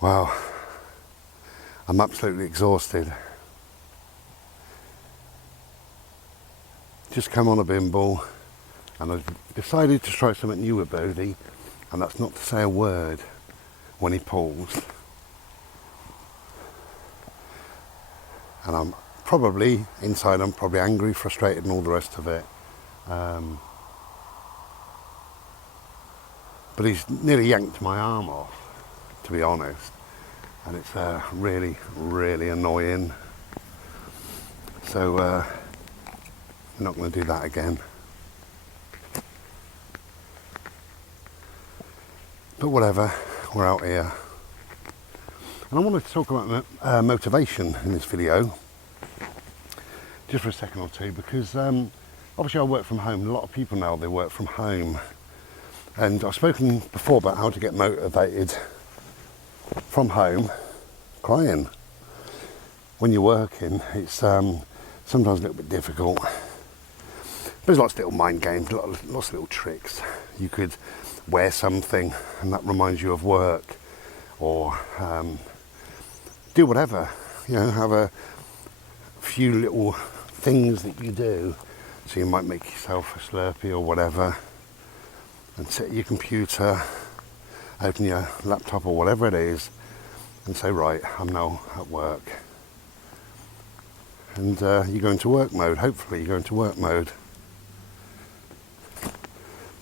Wow, I'm absolutely exhausted. Just come on a bimble and I've decided to try something new with Bodhi, and that's not to say a word when he pulls. And I'm probably, inside I'm probably angry, frustrated and all the rest of it. But he's nearly yanked my arm off, to be honest. And it's really, really annoying. So I'm not going to do that again. But whatever, we're out here. And I wanted to talk about motivation in this video, just for a second or two, because obviously I work from home. A lot of people now, they work from home. And I've spoken before about how to get motivated from home, crying. When you're working, it's sometimes a little bit difficult. There's lots of little mind games, lots of little tricks. You could wear something and that reminds you of work, or do whatever, have a few little things that you do. So you might make yourself a Slurpee or whatever and sit at your computer, open your laptop or whatever it is and say, right, I'm now at work. And you go into work mode. Hopefully you go into work mode.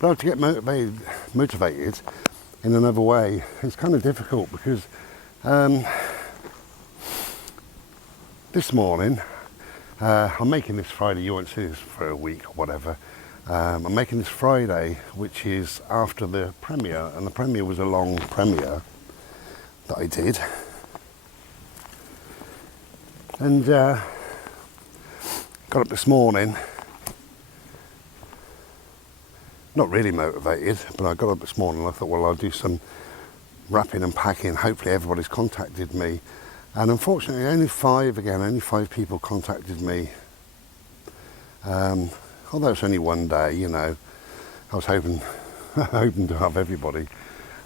But to get motivated in another way, it's kind of difficult because this morning, I'm making this Friday, you won't see this for a week or whatever, I'm making this Friday, which is after the premiere, and the premiere was a long premiere that I did. And got up this morning, not really motivated, but I got up this morning and I thought, well, I'll do some wrapping and packing. Hopefully everybody's contacted me. And unfortunately, only five people contacted me. Although it's only one day, I was hoping to have everybody.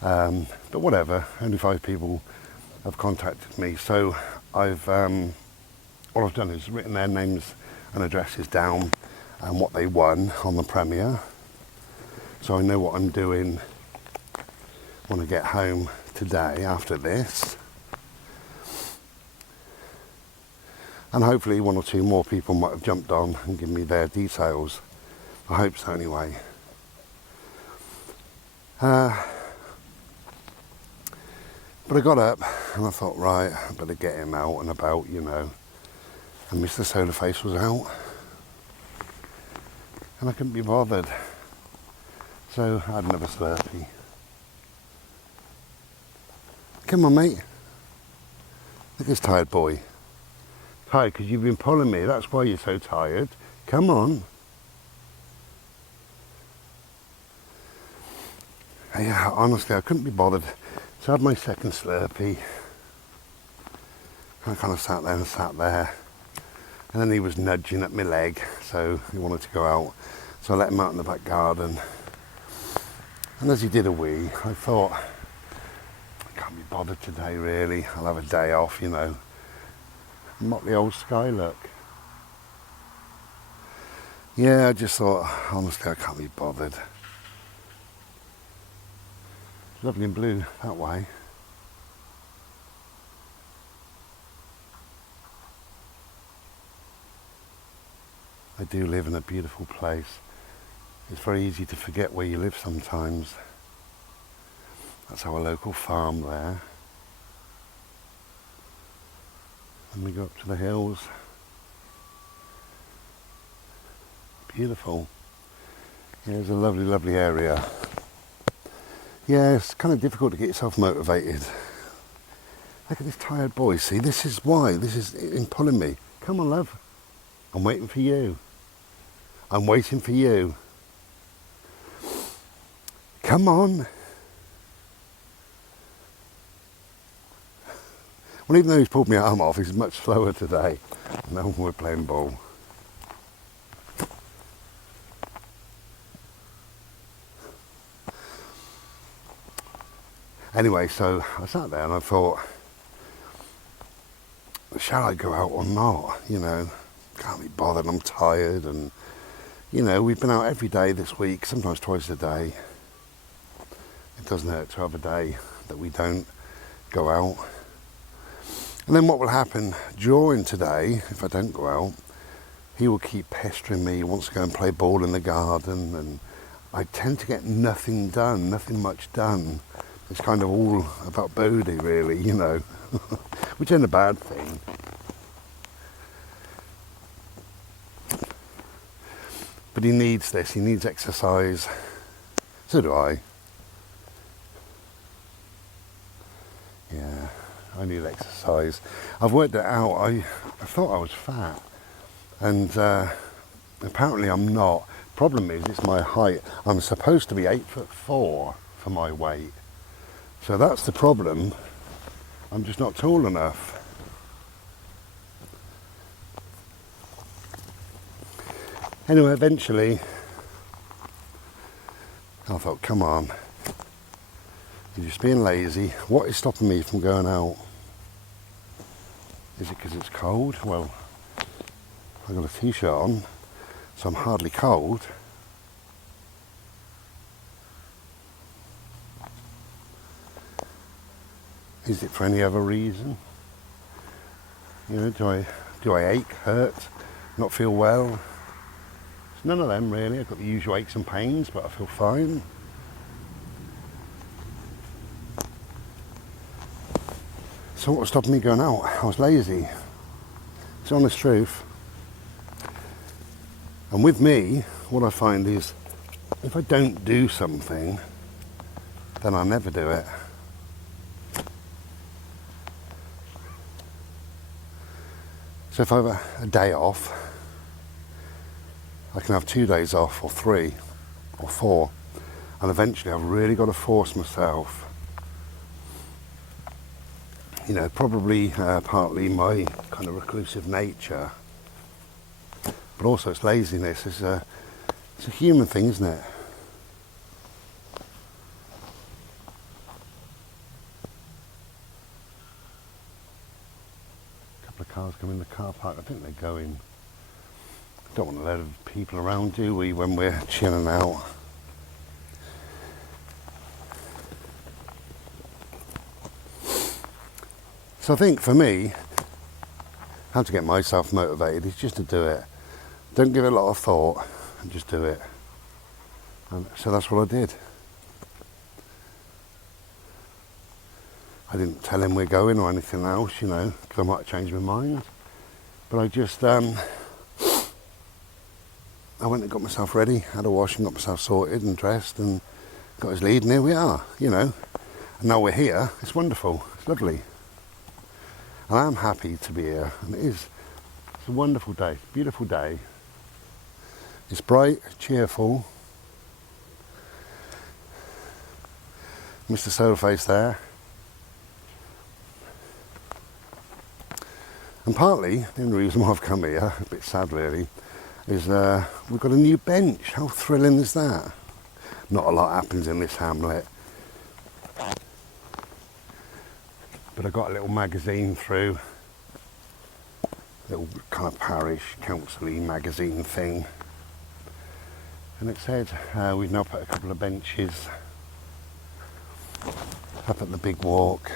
But whatever, only 5 people have contacted me. So all I've done is written their names and addresses down and what they won on the premiere. So I know what I'm doing when I get home today after this. And hopefully 1 or 2 more people might have jumped on and given me their details. I hope so anyway. But I got up and I thought, right, I better get him out and about, And Mr. Solarface was out. And I couldn't be bothered. So I had another Slurpee. Come on, mate. Look at this tired boy. Tired because you've been pulling me. That's why you're so tired. Come on. Yeah, honestly, I couldn't be bothered. So I had my second Slurpee. I kind of sat there. And then he was nudging at my leg, so he wanted to go out. So I let him out in the back garden. And as he did a wee, I thought, I can't be bothered today, really. I'll have a day off, Motley old sky look. Yeah, I just thought, honestly, I can't be bothered. It's lovely and blue that way. I do live in a beautiful place. It's very easy to forget where you live sometimes. That's our local farm there. And we go up to the hills. Beautiful. Yeah, it's a lovely, lovely area. Yeah, it's kind of difficult to get yourself motivated. Look at this tired boy. See, this is why. This is him pulling me. Come on, love. I'm waiting for you. I'm waiting for you. Come on. Well, even though he's pulled my arm off, he's much slower today. No, we're playing ball. Anyway, so I sat there and I thought, shall I go out or not? You know, can't be bothered, I'm tired, and you know, we've been out every day this week, sometimes twice a day. It doesn't hurt to have a day that we don't go out. And then what will happen during today, if I don't go out, he will keep pestering me. He wants to go and play ball in the garden, and I tend to get nothing done, nothing much done. It's kind of all about Bodie, really, you know, which isn't a bad thing. But he needs this, he needs exercise. So do I. Yeah, I need exercise. I've worked it out. I thought I was fat, and apparently I'm not. Problem is, it's my height. I'm supposed to be 8'4" for my weight. So that's the problem. I'm just not tall enough. Anyway, eventually, I thought, come on, you're just being lazy. What is stopping me from going out? Is it because it's cold? Well, I've got a t-shirt on, so I'm hardly cold. Is it for any other reason? You know, do I ache, hurt, not feel well? It's none of them really. I've got the usual aches and pains, but I feel fine. So what was stopping me going out? I was lazy. It's the honest truth. And with me, what I find is, if I don't do something, then I never do it. So if I have a day off, I can have 2 days off, or 3, or 4, and eventually I've really got to force myself. You know, probably partly my kind of reclusive nature, but also it's laziness. It's a human thing, isn't it? Cars come in the car park. I think they're going. Don't want a load of people around, do we, when we're chilling out? So I think for me, how to get myself motivated is just to do it. Don't give it a lot of thought, and just do it. And so that's what I did. I didn't tell him we're going or anything else, you know, because I might have changed my mind. But I just, I went and got myself ready, had a wash and got myself sorted and dressed and got his lead, and here we are, you know. And now we're here. It's wonderful. It's lovely. And I'm happy to be here. And it's a wonderful day, beautiful day. It's bright, cheerful. Mr. Solarface there. And partly, the only reason why I've come here, a bit sad really, is we've got a new bench. How thrilling is that? Not a lot happens in this hamlet. But I got a little magazine through, little kind of parish council-y magazine thing. And it said we've now put a couple of benches up at the big walk.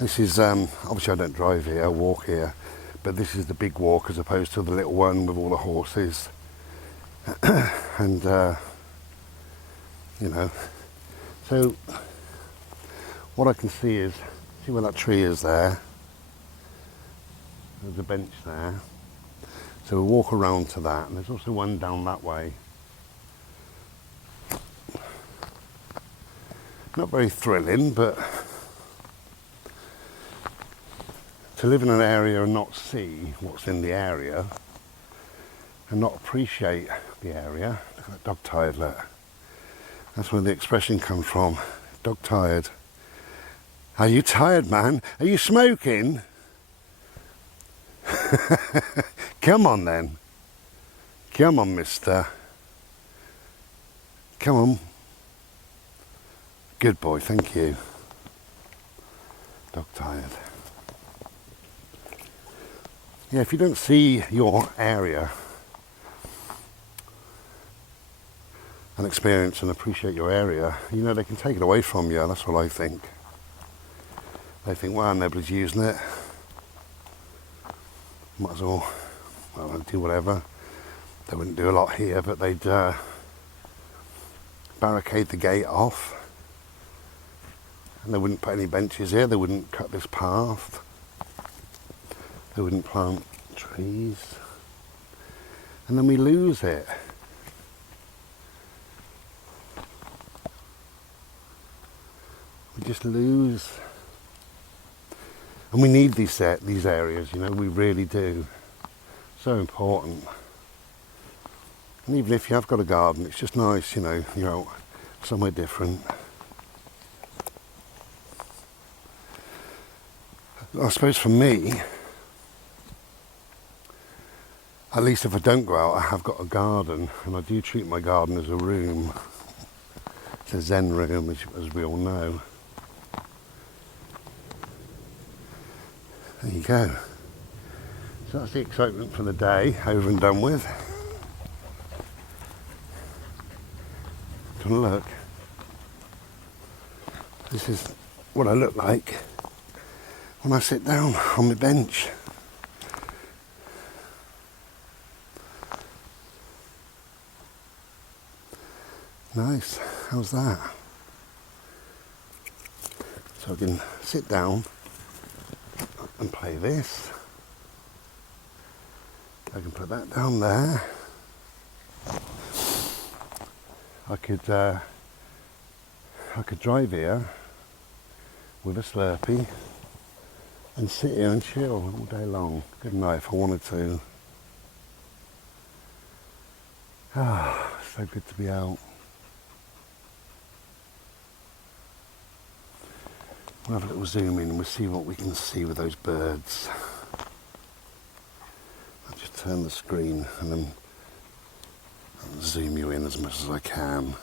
This is, obviously I don't drive here, I walk here, but this is the big walk as opposed to the little one with all the horses. And, you know, so what I can see is, see where that tree is there? There's a bench there. So we'll walk around to that, and there's also one down that way. Not very thrilling, but to live in an area and not see what's in the area and not appreciate the area. Look at that dog tired, look. That's where the expression comes from. Dog tired. Are you tired, man? Are you smoking? Come on then. Come on, mister. Come on. Good boy, thank you. Dog tired. Yeah, if you don't see your area and experience and appreciate your area, you know, they can take it away from you. That's what I think. They think, well, nobody's using it. Might as well, do whatever. They wouldn't do a lot here, but they'd barricade the gate off. And they wouldn't put any benches here. They wouldn't cut this path. They wouldn't plant trees. And then we lose it. We just lose. And we need these areas, you know, we really do. So important. And even if you have got a garden, it's just nice, you know, you're out somewhere different. I suppose for me, at least if I don't go out, I have got a garden, and I do treat my garden as a room. It's a Zen room, as we all know. There you go. So that's the excitement for the day, over and done with. Have a look. This is what I look like when I sit down on my bench. Nice, how's that? So I can sit down and play this. I can put that down there. I could drive here with a Slurpee and sit here and chill all day long. Good night if I wanted to. Ah, so good to be out. We'll have a little zoom in and we'll see what we can see with those birds. I'll just turn the screen and then I'll zoom you in as much as I can.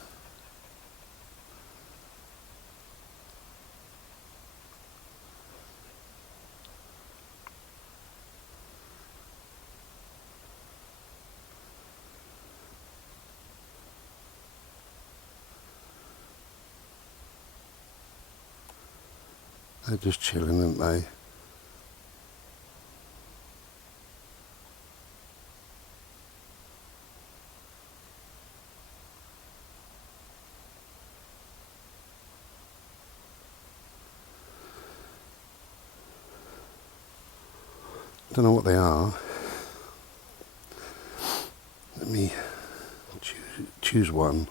They're just chilling, aren't they? Don't know what they are. Let me choose one.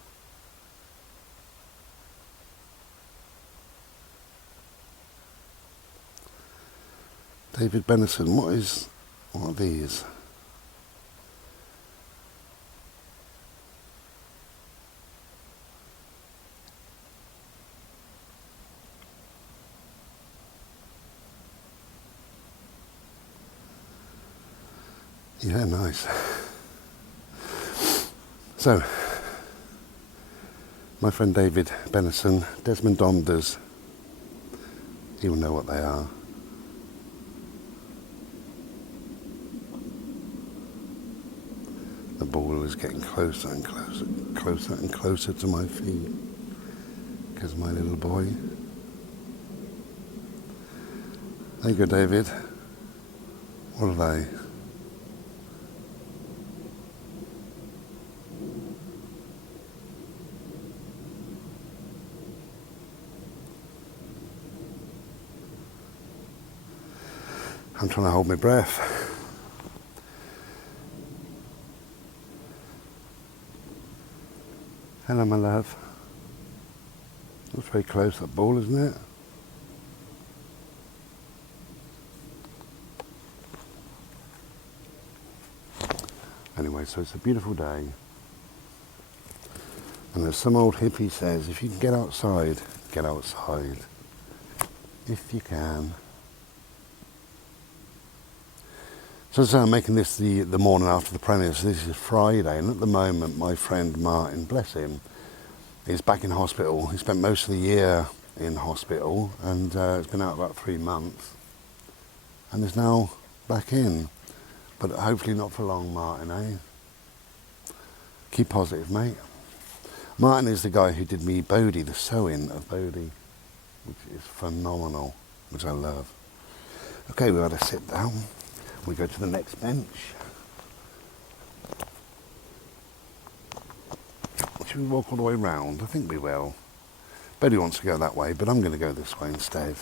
David Benison, what are these? Yeah, nice. So, my friend David Benison, Desmond Donders, he will know what they are. The ball is getting closer and closer to my feet because of my little boy. There you go, David. What are they? I'm trying to hold my breath. Hello, my love. That's very close, that ball, isn't it? Anyway, so it's a beautiful day. And as some old hippie says, if you can get outside, get outside. If you can. So I'm making this the morning after the premiere, so this is Friday, and at the moment my friend Martin, bless him, is back in hospital. He spent most of the year in hospital, and it's been out about 3 months, and is now back in. But hopefully not for long, Martin, eh? Keep positive, mate. Martin is the guy who did me Bodhi, the sewing of Bodhi, which is phenomenal, which I love. Okay, we ought to sit down. We go to the next bench. Should we walk all the way round? I think we will. Bodhi wants to go that way, but I'm going to go this way instead.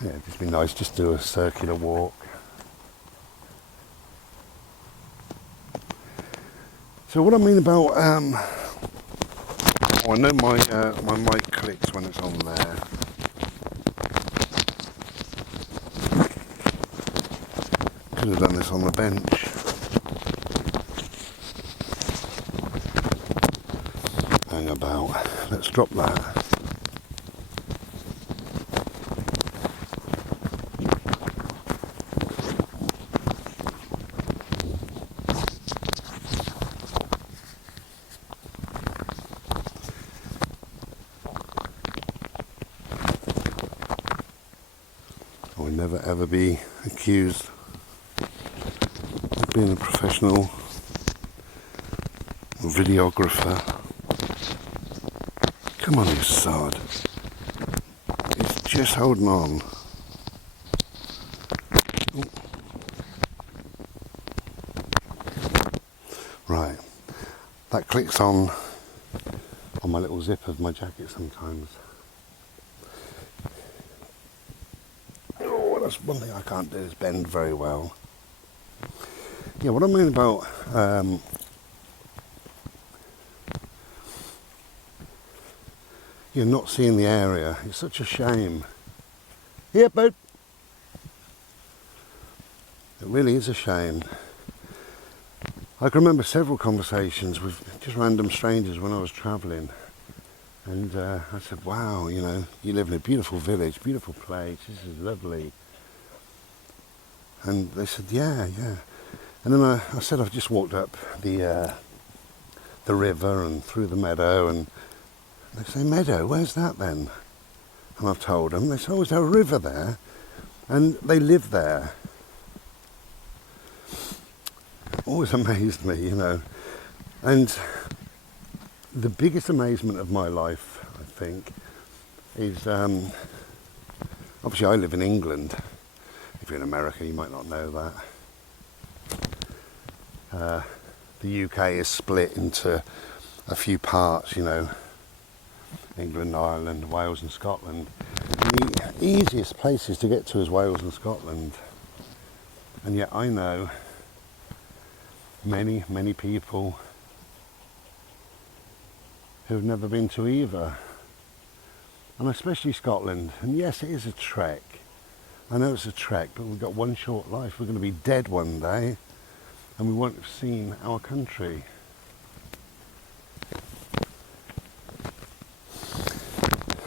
Yeah, it'd just be nice just to do a circular walk. So what I mean about, I know my mic clicks when it's on there. Could have done this on the bench. Hang about. Let's drop that. I will never ever be accused of being a professional videographer. Come on, you sod. It's just holding on. Ooh. Right. That clicks on my little zip of my jacket sometimes. Oh, that's one thing I can't do is bend very well. Yeah, what I mean about you're not seeing the area. It's such a shame. Here, bud. It really is a shame. I can remember several conversations with just random strangers when I was travelling. And I said, wow, you know, you live in a beautiful village, beautiful place, this is lovely. And they said, yeah. And then I said I've just walked up the river and through the meadow, and they say, meadow, where's that then? And I've told them. They say, oh, is there a river there? And they live there. Always amazed me, you know. And the biggest amazement of my life, I think, is obviously I live in England. If you're in America, you might not know that. The UK is split into a few parts, you know. England, Ireland, Wales and Scotland. The easiest places to get to is Wales and Scotland. And yet I know many people who've never been to either. And especially Scotland. And yes, it is a trek. I know it's a trek, but we've got one short life. We're going to be dead one day, and we won't have seen our country.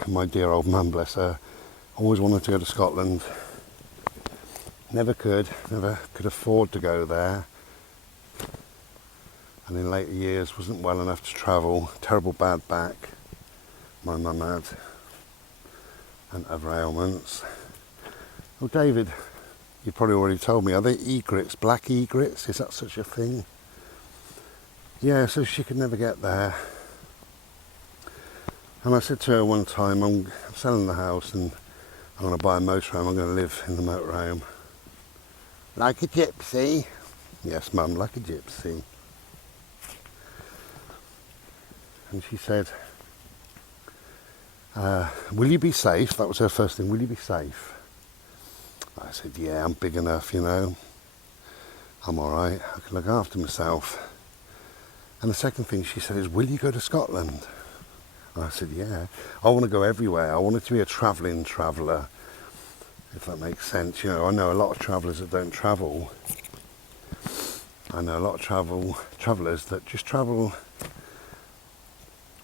My dear old mum, bless her, always wanted to go to never could afford to go there, and in later years wasn't well enough to travel. Terrible bad back my mum had, and other ailments. Well, David, you probably already told me, are they egrets, black egrets? Is that such a thing? Yeah, so she could never get there. And I said to her one time, I'm selling the house and I'm going to buy a motorhome. I'm going to live in the motorhome. Like a gypsy. Yes, Mum, like a gypsy. And she said, will you be safe? That was her first thing. Will you be safe? I said, yeah, I'm big enough, you know. I'm all right. I can look after myself. And the second thing she said is, will you go to Scotland? And I said, yeah, I want to go everywhere. I wanted to be a travelling traveller, if that makes sense. You know, I know a lot of travellers that don't travel. I know a lot of travellers that just travel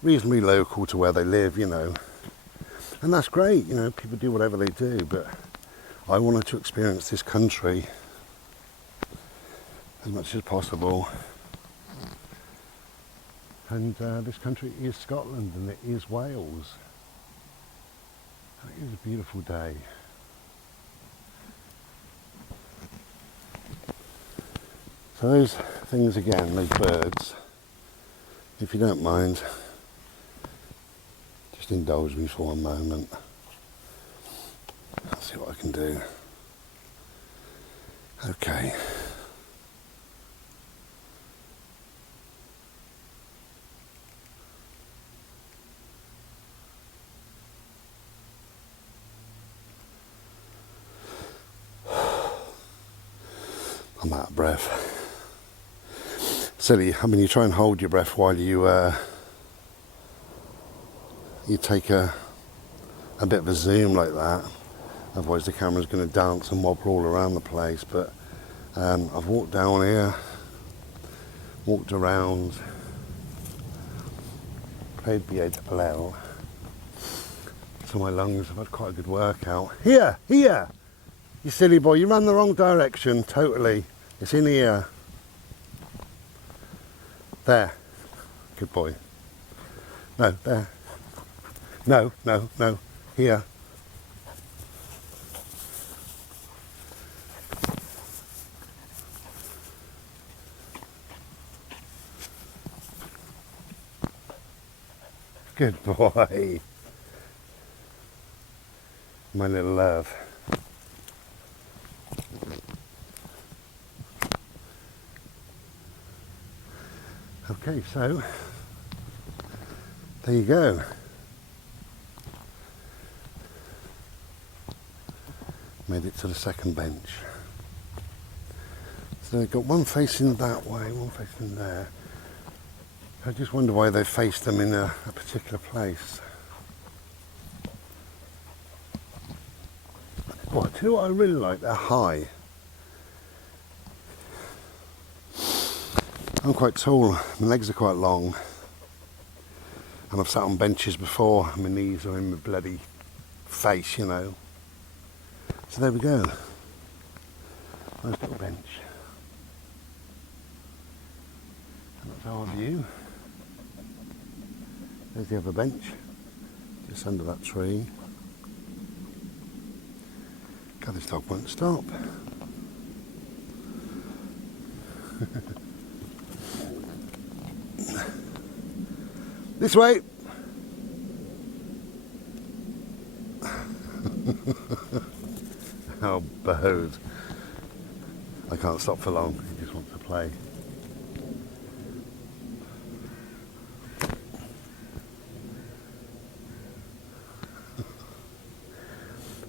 reasonably local to where they live, you know. And that's great, you know, people do whatever they do, but I wanted to experience this country. as much as possible. And this country is Scotland and it is Wales. And it is a beautiful day. So those things again, those birds, if you don't mind, just indulge me for one moment. I'll see what I can do. Okay. I'm out of breath. Silly, I mean, you try and hold your breath while you take a bit of a zoom like that, otherwise the camera's going to dance and wobble all around the place. But I've walked down here, walked around, played the ukulele, so my lungs have had quite a good workout. Here, you silly boy, you ran the wrong direction, totally. It's in here. There. Good boy. No, there. No. Here. Good boy. My little love. Okay, so there you go. Made it to the second bench. So they've got one facing that way, one facing there. I just wonder why they faced them in a particular place. Well, I tell you what I really like, they're high. I'm quite tall, my legs are quite long, and I've sat on benches before, and my knees are in my bloody face, you know. So there we go. Nice little bench. And that's our view. There's the other bench, just under that tree. God, this dog won't stop. This way. Oh, Bose. I can't stop for long. He just wants to play.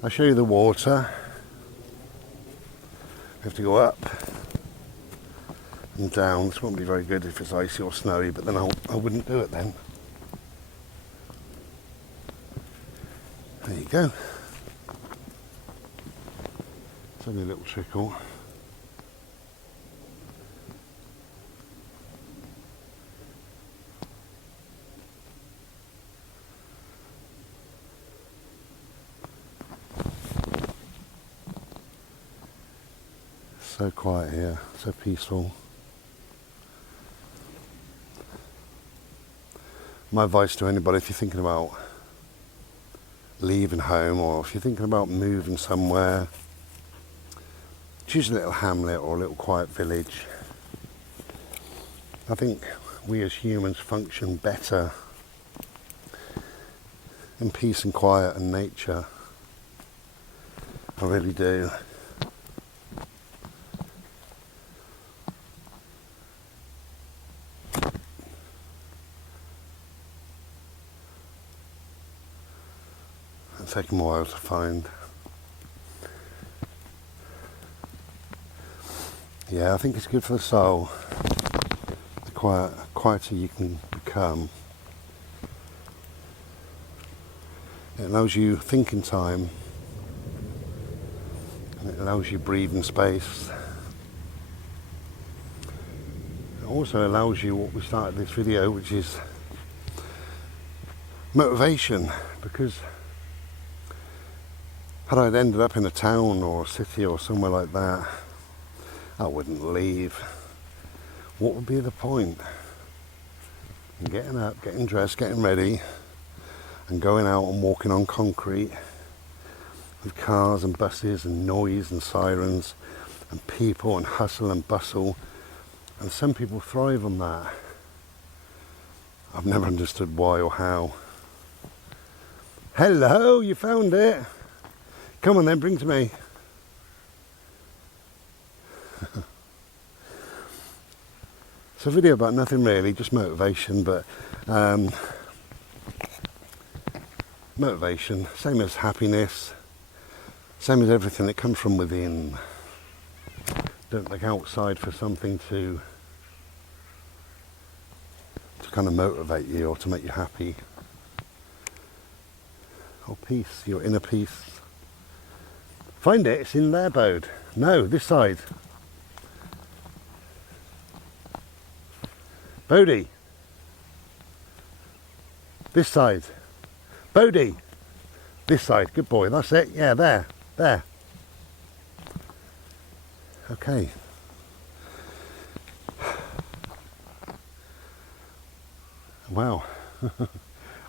I'll show you the water. You have to go up and down. This won't be very good if it's icy or snowy, but then I wouldn't do it then. There you go. It's only a little trickle. So quiet here, so peaceful. My advice to anybody, if you're thinking about leaving home or if you're thinking about moving somewhere, choose a little hamlet or a little quiet village. I think we as humans function better in peace and quiet and nature. I really do. It's taken a while to find. Yeah, I think it's good for the soul. The quieter you can become. It allows you thinking time. And it allows you breathing space. It also allows you what we started this video, which is motivation, because had I ended up in a town or a city or somewhere like that, I wouldn't leave. what would be the point in getting up, getting dressed, getting ready, and going out and walking on concrete with cars and buses and noise and sirens and people and hustle and bustle? And some people thrive on that. I've never understood why or how. Hello, you found it. Come on then, bring to me. It's a video about nothing really, just motivation, but motivation, same as happiness, same as everything that comes from within. Don't look outside for something to kind of motivate you or to make you happy. Or peace, your inner peace. Find it, it's in there, Bode. No, this side. Bodie. This side. Bodie. This side. Good boy. That's it. Yeah, there. There. Okay. Wow.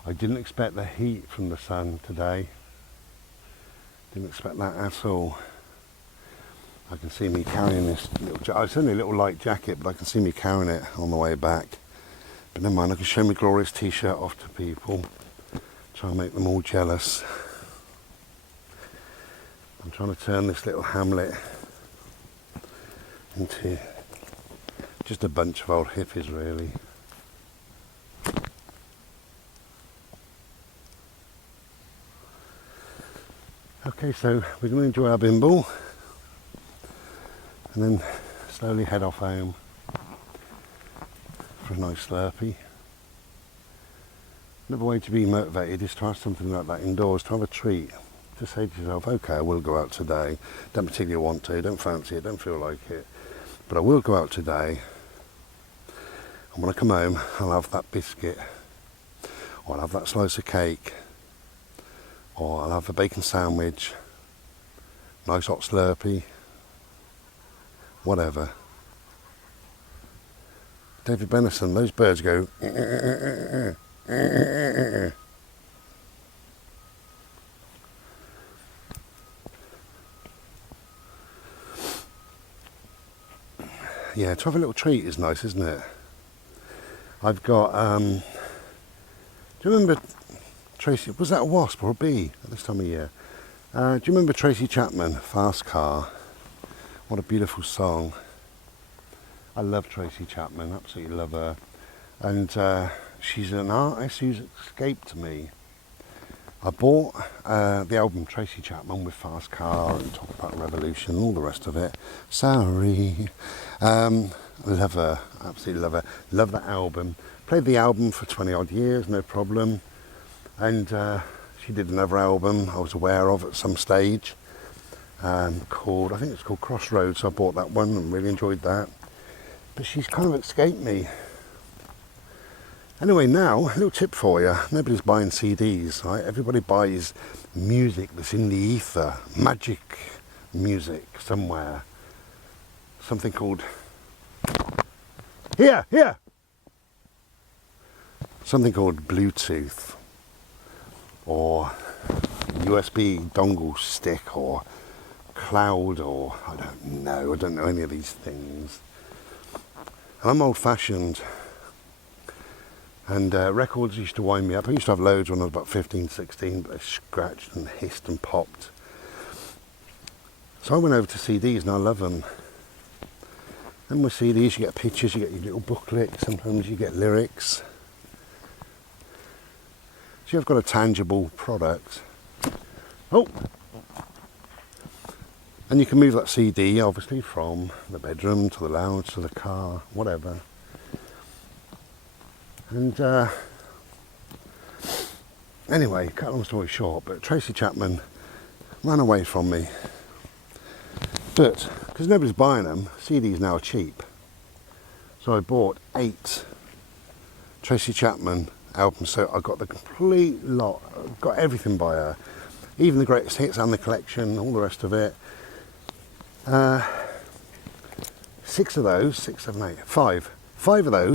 I didn't expect the heat from the sun today. Didn't expect that at all. I can see me carrying this little, it's only a little light jacket, but I can see me carrying it on the way back. But never mind, I can show my glorious t-shirt off to people. Try and make them all jealous. I'm trying to turn this little hamlet into just a bunch of old hippies, really. Okay, so we're going to enjoy our bimble and then slowly head off home for a nice Slurpee. Another way to be motivated is to have something like that indoors, to have a treat. To say to yourself, okay, I will go out today. Don't particularly want to, don't fancy it, don't feel like it. But I will go out today. And when I come home, I'll have that biscuit. Or I'll have that slice of cake. Or I'll have a bacon sandwich. Nice hot Slurpee. Whatever. David Benison, those birds go... Yeah, to have a little treat is nice, isn't it? I've got, do you remember Tracy, was that a wasp or a bee at this time of year? Do you remember Tracy Chapman, Fast Car? What a beautiful song. I love Tracy Chapman, absolutely love her. And she's an artist who's escaped me. I bought the album Tracy Chapman with Fast Car and Talk About Revolution and all the rest of it. Sorry. Love her, absolutely love her. Love that album. Played the album for 20 odd years, no problem. And she did another album I was aware of at some stage called, I think it's called Crossroads. So I bought that one and really enjoyed that. But she's kind of escaped me. Anyway, now, a little tip for you. Nobody's buying CDs, right? Everybody buys music that's in the ether, magic music somewhere. Something called... Here! Something called Bluetooth, or USB dongle stick, or cloud, or I don't know any of these things. And I'm old-fashioned. And records used to wind me up. I used to have loads when I was about 15, 16, but they scratched and hissed and popped. So I went over to CDs and I love them. And with CDs you get pictures, you get your little booklet, sometimes you get lyrics. So you've got a tangible product. Oh! And you can move that CD obviously from the bedroom to the lounge to the car, whatever. And anyway, cut a long story short, but Tracy Chapman ran away from me. But because nobody's buying them, CDs now are cheap. So I bought 8 Tracy Chapman albums. So I got the complete lot, got everything by her, even the greatest hits and the collection, all the rest of it. 6 of those, 6, 7, 8, 5. 5 of those.